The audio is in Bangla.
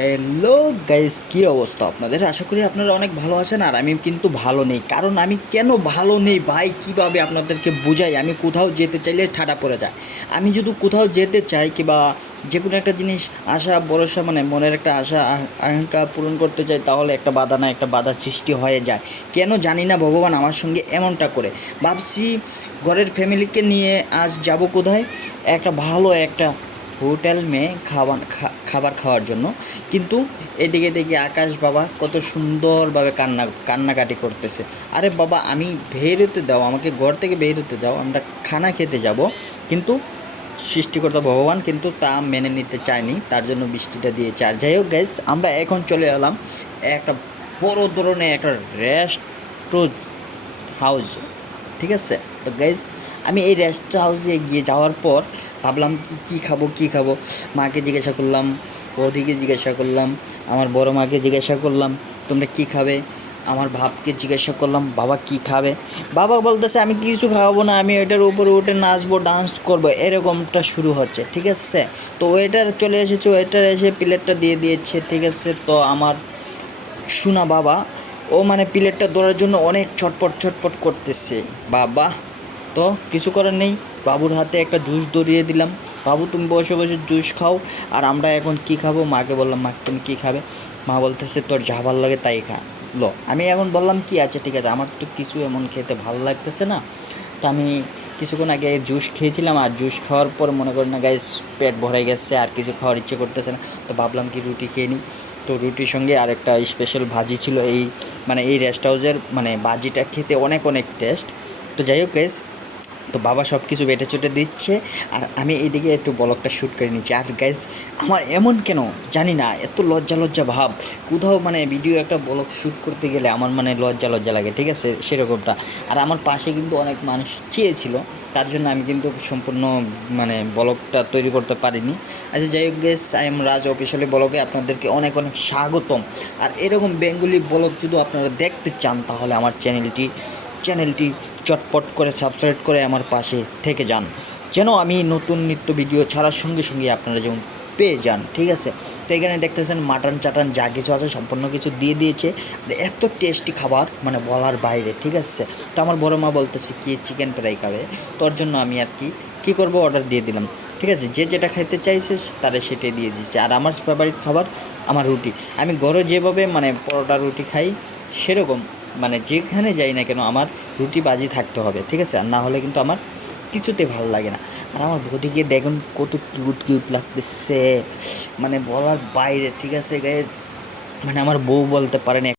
হ্যালো গাইস, কী অবস্থা আপনাদের? আশা করি আপনারা অনেক ভালো আছেন। আর আমি কিন্তু ভালো নেই। কারণ আমি কেন ভালো নেই ভাই, কীভাবে আপনাদেরকে বোঝাই? আমি কোথাও যেতে চাইলে ঠাডা পড়ে যায়। আমি যদি কোথাও যেতে চাই কিংবা যে কোনো একটা জিনিস আশা ভরসা মানে মনের একটা আশা আকাঙ্ক্ষা পূরণ করতে চাই, তাহলে একটা বাধা না একটা বাধার সৃষ্টি হয়ে যায়। কেন জানি না, ভগবান আমার সঙ্গে এমনটা করে। ভাবছি ঘরের ফ্যামিলিকে নিয়ে আজ যাব কোথায়, একটা ভালো একটা হোটেল মেয়ে খাবার খাওয়ার জন্য। কিন্তু এদিকে দেখি আকাশ বাবা কত সুন্দরভাবে কান্নাকাটি করতেছে। আরে বাবা, আমি বের হতে দাও, আমাকে ঘর থেকে বের হতে দাও, আমরা খানা খেতে যাব। কিন্তু সৃষ্টিকর্তা ভগবান কিন্তু তা মেনে নিতে চায়নি, তার জন্য বৃষ্টিটা দিয়েছে। আর যাই হোক গাইস, আমরা এখন চলে এলাম একটা বড় ধরনের একটা রেস্ট হাউস, ঠিক আছে? তো গাইজ, আমি এই রেস্ট হাউসে গিয়ে যাওয়ার পর ভাবলাম কী খাবো। মাকে জিজ্ঞাসা করলাম, বৌদিকে জিজ্ঞাসা করলাম, আমার বড় মাকে জিজ্ঞাসা করলাম তোমরা কী খাবে। আমার ভাবকে জিজ্ঞাসা করলাম বাবা কী খাবে। বাবা বলতেছে আমি কিছু খাওয়াবো না, আমি ওইটার উপরে উঠে নাচবো, ডান্স করবো, এরকমটা শুরু হচ্ছে, ঠিক আছে? তো ওয়েটার চলে এসেছে, ওয়েটার এসে প্লেটটা দিয়ে দিয়েছে, ঠিক আছে? তো আমার শোনা বাবা, ও মানে প্লেটটা ধরার জন্য অনেক ছটপট করতেছে বাবা। তো কিছু করার নেই, বাবুর হাতে একটা জুস ধরিয়ে দিলাম, বাবু তুমি বসে বসে জুস খাও। আর আমরা এখন কী খাবো, মাকে বললাম মা তুমি কী খাবে। মা বলতেছে তোর যা ভালো লাগে তাই খা। লো, আমি এখন বললাম কি আছে ঠিক আছে, আমার তো কিছু এমন খেতে ভালো লাগতেছে না। তো আমি কিছুক্ষণ আগে জুস খেয়েছিলাম, আর জুস খাওয়ার পর মনে করেন না গাইস, পেট ভরে গেছে, আর কিছু খাওয়ার ইচ্ছে করতেছে না। তো ভাবলাম কি রুটি খেয়ে নিই। তো রুটির সঙ্গে আর একটা স্পেশাল ভাজি ছিল, এই মানে এই রেস্ট হাউসের মানে ভাজিটা খেতে অনেক টেস্ট। তো যাই হোক গাইস, তো বাবা সব কিছু বেটে চুটে দিচ্ছে, আর আমি এইদিকে একটু ব্লগটা শ্যুট করে নিচ্ছি। আর গাইস, আমার এমন কেন জানি না, এত লজ্জা ভাব। কোথাও মানে ভিডিও একটা ব্লগ শ্যুট করতে গেলে আমার মানে লজ্জা লাগে, ঠিক আছে? সেরকমটা। আর আমার পাশে কিন্তু অনেক মানুষ চেয়েছিল, তার জন্য আমি কিন্তু সম্পূর্ণ মানে ব্লগটা তৈরি করতে পারিনি। আচ্ছা যাই হোক guys, I am Raj officially ব্লগে আপনাদেরকে অনেক স্বাগতম। আর এরকম বেঙ্গলি ব্লগ যদি আপনারা দেখতে চান, তাহলে আমার চ্যানেলটি চটপট করে সাবস্ক্রাইব করে আমার পাশে থেকে যান, যেন আমি নতুন নিত্য ভিডিও ছাড়ার সঙ্গে সঙ্গে আপনারা যেমন পেয়ে যান, ঠিক আছে? তো এখানে দেখতেছেন মাটন চাটান যা কিছু আছে সম্পূর্ণ কিছু দিয়ে দিয়েছে। এত টেস্টি খাবার মানে বলার বাইরে, ঠিক আছে? তো আমার বড় মা বলতেছে কি চিকেন ফ্রাই খাবে, তোর জন্য আমি আর কী করবো, অর্ডার দিয়ে দিলাম, ঠিক আছে? যে যেটা খেতে চাইছে তারা সেটাই দিয়ে দিচ্ছে। আর আমার ফেভারিট খাবার আমার রুটি। আমি ঘরে যেভাবে মানে পরোটা রুটি খাই, সেরকম মানে যেখানে যাই না কেন আমার রুটি বাজি থাকতে হবে, ঠিক আছে? আর না হলে কিন্তু আমার কিছুতে ভালো লাগে না। আর আমার বৌদিকে দেখুন কত কিউট লাগতেছে, মানে বলার বাইরে, ঠিক আছে গাইজ? মানে আমার বউ বলতে পারেন